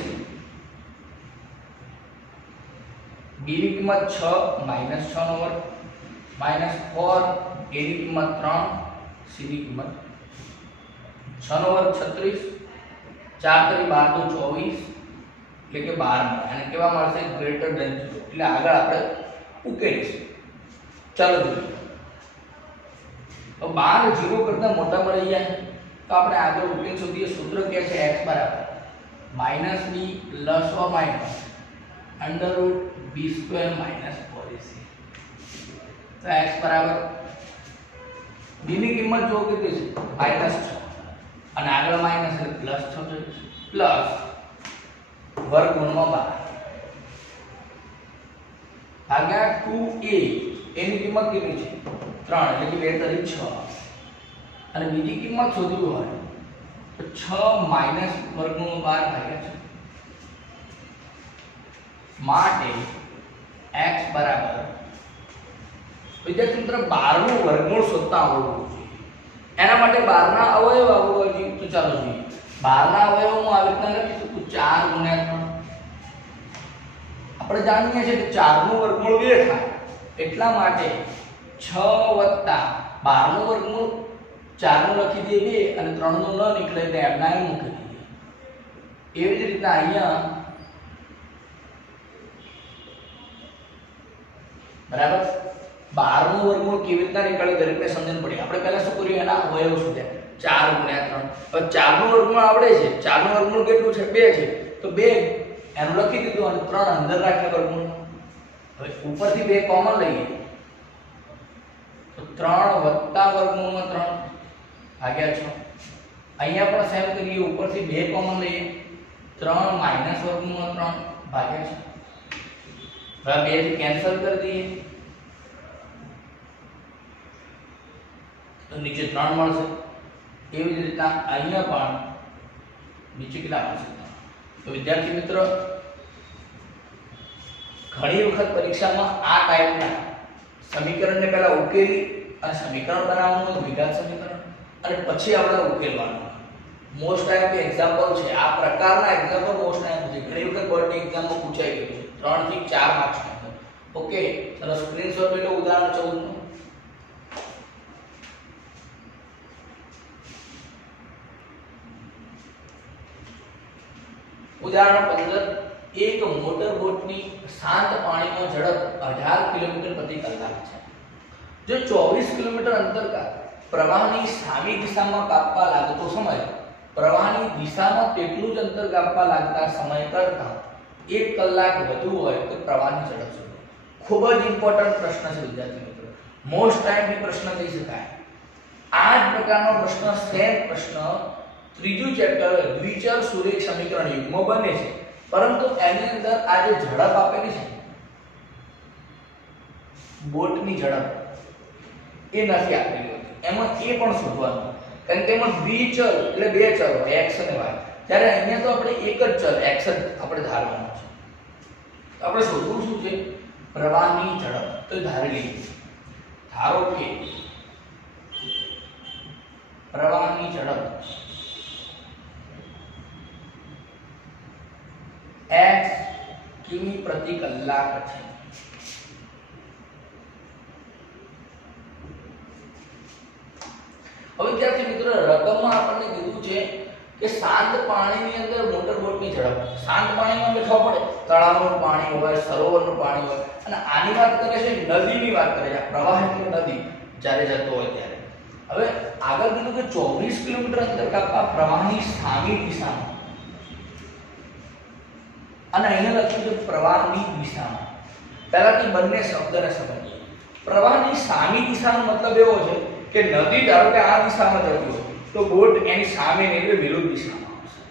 b ની કિંમત 6 - 6 નો વર્ગ -4 a ની કિંમત 3 c ની કિંમત 6 નો વર્ગ 36 4 * 12 = 24 એટલે કે 12 અને કેવા મળશે ગ્રેટર ધેન 0 એટલે આગળ આપણે ઉકેલીશું ચાલો જોઈએ તો 12 0 કરતા મોટા મળી જાય તો આપણે આગળ ઉકેલ શોધીએ સૂત્ર કે છે x બરાબર -b + or √ b² - 4ac તો x બરાબર b ની કિંમત જો કેટલી છે -6 અને આગળ માઈનસ એટલે પ્લસ 6 પ્લસ વર્ગમૂળમાં 12 ભાગ્યા 2a એની કિંમત કેટલી છે 3 એટલે કે 2 તરી 6 અને બીજી કિંમત શોધવી હોય તો 6 માઈનસ વર્ગમૂળ 12 ભાગ્યા 6 માટે x બરાબર વિદ્યાર્થી મિત્રો 12 નું વર્ગમૂળ શોધતા આવડવું જોઈએ એના માટે 12 ના અવયવ આવડવા જોઈએ તો ચાલો જોઈએ 12 ના અવયવ હું આવી રીતના લખી શકું 4 ગુણ્યા 3 આપણે જાણીએ છીએ કે 4 નું વર્ગમૂળ 2 થાય એટલા માટે 6 વત્તા 12 નું વર્ગમૂળ 4 નું લખી દઈએ 2 અને 3 નું ન નીકળે એટલે એમના એમ મૂકી દઈએ એવી જ રીતના અહીંયા બરાબર 12 નું વર્ગમૂળ કેવી રીતના નીકળે દરેકને સમજણ પડી આપણે પહેલા શું કર્યું એના અવયવ શોધ્યા 4 ગુણ્યા 3 હવે 4 નું વર્ગમૂળ આવડે છે 4 નું વર્ગમૂળ કેટલું છે 2 છે તો 2 એનું લખી દીધું અને 3 અંદર રાખ્યા વર્ગમૂળ હવે ઉપરથી 2 કોમન લઈએ તો 3 વત્તા વર્ગમૂળમાં 3 ભાગ્યા 6 અહીંયા પણ સેમ કરીએ ઉપરથી 2 કોમન લઈએ 3 માઈનસ વર્ગમૂળમાં 3 ભાગ્યા 6 હવે 2 થી કેન્સલ કરી દઈએ તો નીચે 3 મળશે એવી જ રીતના અહીંયા પણ નીચે કેટલા મળશે તો વિદ્યાર્થી મિત્રો ઘણી વખત પરીક્ષામાં આ ટાઈપના સમીકરણને પહેલા ઉકેલી અને સમીકરણ બનાવવાનું દ્વિઘાત સમીકરણ અને પછી આપણે ઉકેલવાનું મોસ્ટ ટાઈમ એક્ઝામ્પલ છે આ પ્રકારના એક્ઝામ્પલ મોસ્ટ ટાઈમ છે ઘણી વખત બોર્ડની એક્ઝામમાં પૂછાઈ ગયું છે 3 થી 4 માર્ક્સ ઓકે ચલો સ્ક્રીનશોટ લો ઉદાહરણ 14 નું ઉદાહરણ 15 એક મોટર બોટની શાંત પાણીમાં ઝડપ 18 કિલોમીટર પ્રતિ કલાક છે જો 24 કિલોમીટર અંતર પ્રવાહની સામી દિશામાં કાપવા લાગતો સમય પ્રવાહની દિશામાં તેટલું જ અંતર કાપવા લાગતા સમય કરતાં 1 કલાક વધુ હોય તો પ્રવાહની ઝડપ શોધો ખૂબ જ ઇમ્પોર્ટન્ટ પ્રશ્ન છે વિદ્યાર્થી મિત્રો મોસ્ટ ટાઈમની પ્રશ્ન કહી શકાય આ જ પ્રકારનો પ્રશ્ન સેમ પ્રશ્ન ત્રીજું ચેપ્ટર દ્વિચર સુરેખ સમીકરણ યુગ્મ બને છે પરંતુ એની અંદર આ જે ઝડપ આપેલી છે બોટની ઝડપ એ નથી આપેલી હોતી એમાં એ પણ શોધવાનું કારણ કે તેમાં દ્વિચલ એટલે બે ચલ હોય x અને y, ત્યારે અહીંયા તો આપણે એક જ ચલ x જ આપણે ધારવાનો છે. આપણે શોધવું શું છે? પ્રવાહની ઝડપ. તો ધારી લઈએ, ધારો કે પ્રવાહની ઝડપ x કિમી પ્રતિ કલાક છે. હવે ત્યારથી મિત્રો રકમમાં આપણને કીધું છે કે શાંત પાણીની અંદર મોટર બોટની ઝડપ. શાંત પાણીમાં આપણે ખબર પડે તળાવનું પાણી હોય, સરોવરનું પાણી હોય, અને આની વાત કરે છે નદીની વાત કરે છે. પ્રવાહ એટલે નદી જ્યારે જતો હોય ત્યારે. હવે આગળ કીધું કે 24 કિલોમીટર અંતર કાપવા પ્રવાહની સામી દિશામાં, અને અહીંયા લખ્યું છે પ્રવાહની દિશામાં. પહેલાથી બંને શબ્દને સમજીએ. પ્રવાહની સામી દિશાનો મતલબ એવો છે કે નદી ધારો કે આ દિશામાં જતી હોય તો બોટ એની સામે એટલે વિરુદ્ધ દિશામાં આવશે.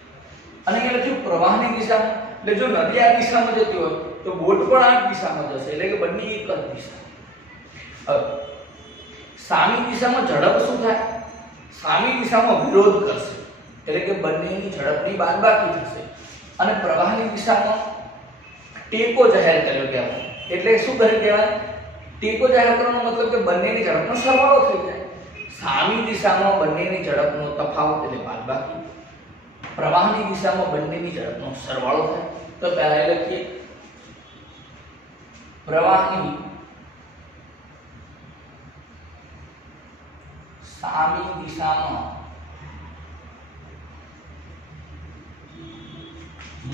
અને અહીંયા લખ્યું પ્રવાહની દિશામાં, એટલે જો નદી આ દિશામાં જતી હોય તો બોટ પણ આ દિશામાં જશે, એટલે કે બંને એક જ દિશા. હવે સામી દિશામાં ઝડપ શું થાય? સામી દિશામાં વિરોધ કરશે, એટલે કે બંનેની ઝડપની બાદબાકી થશે. અને પ્રવાહની દિશામાં ટેકો જાહેર કર્યો કહેવાય. એટલે શું કરી કહેવાય? ટેકો જાહેર કરવાનો મતલબ કે બંનેની ઝડપનો સરવાળો થઈ જાય. સામી દિશામાં બંનેની ઝડપનો તફાવત એટલે બાદબાકી, પ્રવાહની દિશામાં બંનેની ઝડપનો સરવાળો થાય. તો પહેલા એ લખીએ પ્રવાહની સામી દિશામાં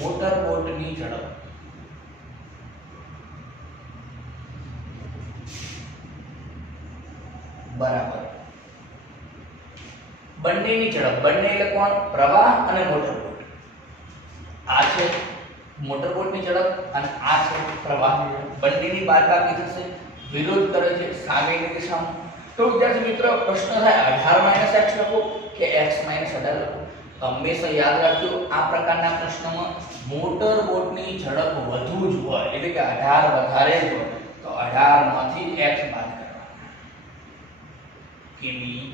મોટર બોટની ઝડપ બરાબર બંનેની ઝડપ. બંને એટલે કોણ? પ્રવાહ અને મોટર બોટ. આ છે મોટર બોટની ઝડપ અને આ છે પ્રવાહની ઝડપ. બંનેની બાદબાકી થશે, વિરોધ કરે છે સામેની દિશામાં. તો વિદ્યાર્થી મિત્રો પ્રશ્ન થાય 18 - x લખો કે x - 18 લખો. હંમેશા યાદ રાખજો આ પ્રકારના પ્રશ્નોમાં મોટર બોટની ઝડપ વધુ જ હોય, એટલે કે 18 વધારે જ હોય તો 18 માંથી x બાદ કરવાના. કિમી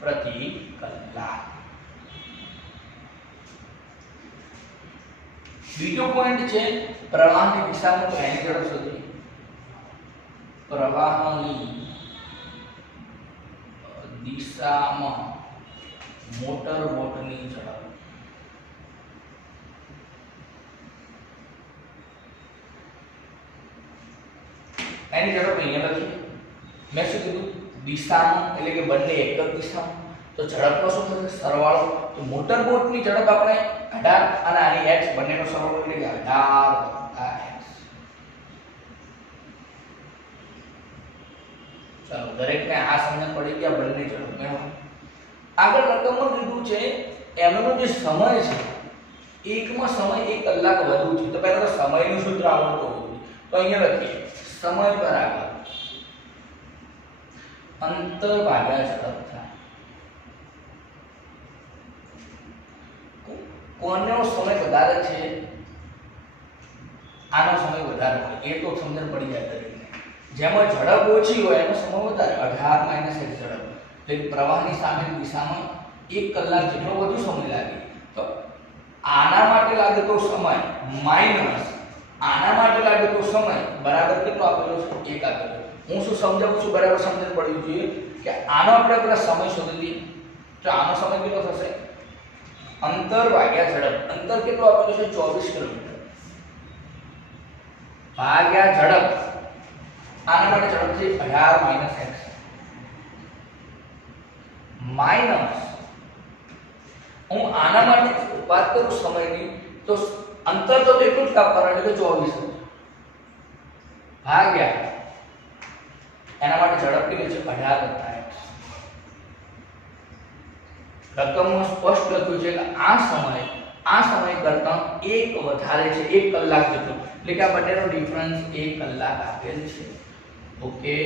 પ્રતિ કલાક. બીજો પોઈન્ટ છે પ્રવાહની દિશામાં, તો એની ઝડપ શોધીએ. પ્રવાહની દિશામાં મોટર બોટની ઝડપ એની ઝડપ અહીંયા લખીએ. મેં શું કીધું? દિશામાં એટલે કે બંને એક જ દિશામાં, તો ઝડપનો શું થશે? સરવાળો. તો મોટર બોટની ઝડપ આપણે 18 અને આની x બંનેનો સરવાળો એટલે કે 18 + x. ચાલો દરેકને આ સમજણ પડી ગયા બંને ઝડપ મેળવો. આગળ રકમમાં કીધું છે એમનો જે સમય છે એકમાં સમય 1 કલાક વધુ છે. તો પહેલા તો સમયનું સૂત્ર આવડતું હોવું જોઈએ. તો અહીંયા લખીએ સમય બરાબર અંતર ભાગ્યા ઝડપ થાય. કોનો સમય વધારે છે? આનો સમય વધારે હોય એ તો સમજણ પડી જાય દરેકને. જેમાં ઝડપ ઓછી હોય એનો સમય વધારે. 18 - x ઝડપ એટલે પ્રવાહની સામેની દિશામાં 1 કલાક જેટલો વધુ સમય લાગે. તો આના માટે લાગે તો સમય માઈનસ આના માટે લાગે તો સમય બરાબર કેટલો આપેલો છે? 1 આપેલો. હું શું સમજાવું છું બરાબર સમજણ પડવી જોઈએ કે આનો આપણે પેલા સમય શોધી લઈએ. તો આનો સમય કેટલો થશે? અંતર ભાગ્યા ઝડપ. અંતર કેટલો આપેલો છે? 24 કિલોમીટર ભાગ્યા ઝડપ. આના માટે ઝડપ છે 18 - x માઈનસ હું આના માટે વાત કરું સમયની તો અંતર તો એટલું જ કાપવાનું એટલે કે 24 ભાગ્યા એના માટે ઝડપ કેટલી છે? 18 + x. રકમમાં સ્પષ્ટ લખ્યું છે કે આ સમય કરતાં 1 વધારે છે, 1 કલાક જેટલો. એટલે કે આ બંનેનો ડિફરન્સ 1 કલાક આપેલ છે. ઓકે,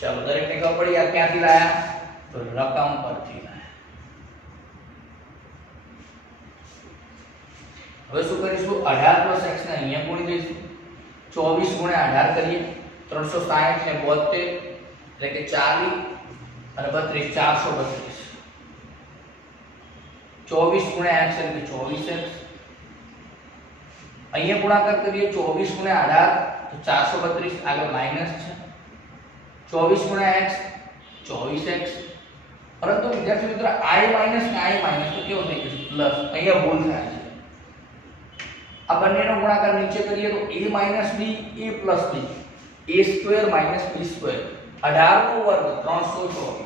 ચાલો દરેકને ખબર પડી આ ક્યાંથી લાયા? તો રકમ પરથી લાયા. હવે શું કરીશું? 18 + x ને અહીંયા ગુણી દઈશું. 24 × 18 કરીએ 360 ને 72 એટલે કે 40 અને 32 432. 24 ગુણ્યા x એટલે 24x. અહીંયા ગુણાકાર કરીએ 24 ગુણ્યા 18 તો 432 આગળ માઈનસ છે. 24 ગુણ્યા x 24x. પરંતુ વિદ્યાર્થી મિત્રો i માઈનસ ને i માઈનસ તો કેવું થઈ જશે પ્લસ. અહીંયા ભૂલ થાય છે. આ બંનેનો ગુણાકાર નીચે કરીએ તો a minus b a plus b a square minus b square 18 નો વર્ગ 324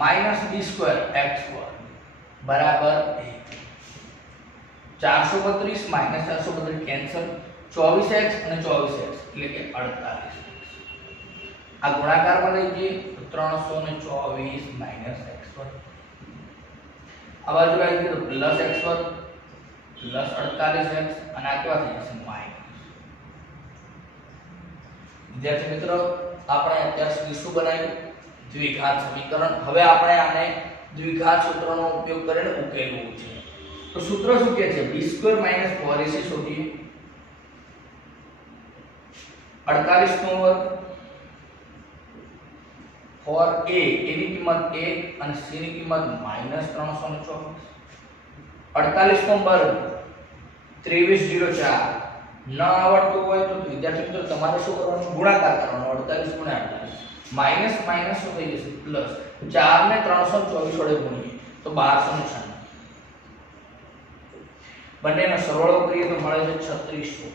minus b square x square બરાબર 432 માઈનસ 432 કેન્સલ 24x અને 24x એટલે કે 48. આ ગુણાકારમાં લઈ જઈએ તો 324 માઈનસ x વર્ગ. આ બાજુ આવી ગયું તો પ્લસ x વર્ગ પ્લસ 48x અને આ કેવા થઈ જશે માઈનસ. વિદ્યાર્થી મિત્રો આપણે અત્યાર સુધી શું બનાવ્યું દ્વિઘાત સમીકરણ. હવે આપણે આને દ્વિઘાત સૂત્રનો ઉપયોગ કરીને ઉકેલવું છે. તો સૂત્ર શું કહે છે b² - 4ac શોધીએ. 48 નો વર્ગ for a એની કિંમત 1 અને c ની કિંમત -324. 48 નો વર્ગ 2304. ન આવડતું હોય તો વિદ્યાર્થી મિત્રો તમારે શું કરવાનું ગુણાકાર કરવાનો. 48 ગુણ્યા 48 માઈનસ માઈનસ શું થઈ જશે પ્લસ. 4 ને 324 વડે ગુણીએ તો 1296. બંનેનો સરવાળો કરીએ તો મળે છે 3600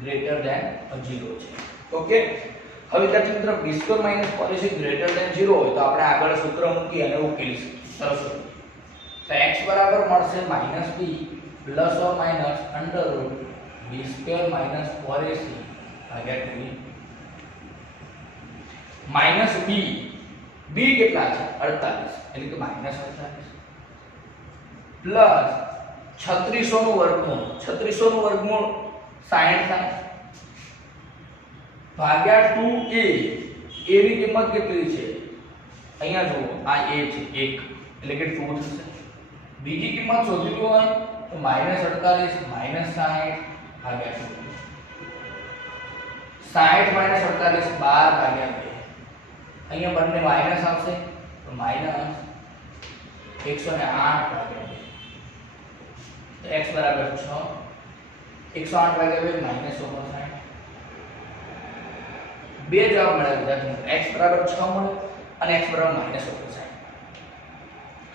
ગ્રેટર ધેન 0 છે. ઓકે. હવે વિદ્યાર્થી મિત્રો b² - 4ac ગ્રેટર ધેન 0 હોય તો આપણે આગળ સૂત્ર મૂકી અને ઉકેલી શકીએ. સરસ. તો x બરાબર મળશે -b plus or minus under route b² - 4ac ભાગ્યા 2. માઈનસ b b કેટલા છે 48 એટલે કે -48 પ્લસ 3600 નું વર્ગમૂળ 3600 નું વર્ગમૂળ 60 થાય ભાગ્યા 2a. a ની કિંમત કેટલી છે અહીંયા જુઓ આ a છે 1 એટલે કે 2 થશે. બીજી કિંમત શોધવી હોય તો -48 - 60 ભાગ્યા 2. 60 - 48 12 ભાગ્યા 2. અહીંયા બંને માઈનસ આવશે તો -108 ભાગ્યા 2. તો x બરાબર 6. 108 ભાગ્યા 2 -59. બે જવાબ મળ્યા વિદ્યાર્થી. x બરાબર 6 મળ્યો અને x બરાબર -59.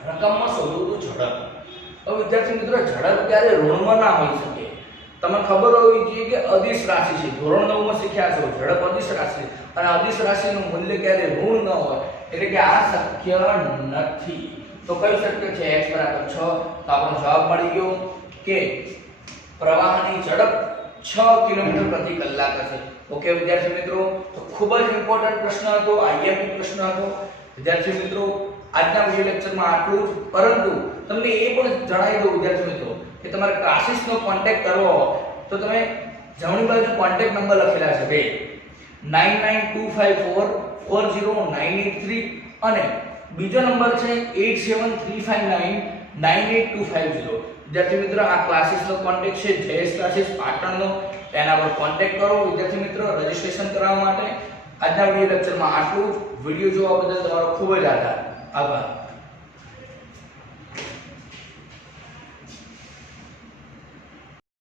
રકમમાં શોધવું તો ઝડપ. હવે વિદ્યાર્થી મિત્રો ઝડપ ક્યારે ઋણમાં ના હોઈ શકે. તમને ખબર હોવી જોઈએ કે અદિશ રાશિ છે. ધોરણ 9 માં શીખ્યા છો ઝડપ અદિશ રાશિ અને અદિશ રાશિનું મૂલ્ય ક્યારે ઋણ ન હોય એટલે કે આ શક્ય નથી. તો કઈ શક્ય છે x બરાબર 6. તો આપણો જવાબ મળી ગયો કે પ્રવાહની ઝડપ 6 કિલોમીટર પ્રતિ કલાક હશે. ઓકે વિદ્યાર્થી મિત્રો, તો ખૂબ જ ઇમ્પોર્ટન્ટ પ્રશ્ન હતો, આઈએમપી પ્રશ્ન હતો. વિદ્યાર્થી મિત્રો આજના વિડિયો લેક્ચરમાં આટલું જ. પરંતુ તમને એ પણ જણાવી દઉં વિદ્યાર્થી મિત્રો કે તમારે ક્લાસીસનો કોન્ટેક્ટ કરવો હોય તો તમે જમણી બાજુ કોન્ટેક્ટ નંબર લખેલા છે બે 9925440983 અને બીજો નંબર છે 8735998250. વિદ્યાર્થી મિત્રો આ ક્લાસીસનો કોન્ટેક્ટ છે જયેશ ક્લાસીસ પાટણનો. તેના પર કોન્ટેક્ટ કરો વિદ્યાર્થી મિત્રો રજીસ્ટ્રેશન કરાવવા માટે. આજના વિડિયો લેક્ચરમાં આટલું જ. વિડિયો જોવા બદલ તમારો ખૂબ જ આભાર.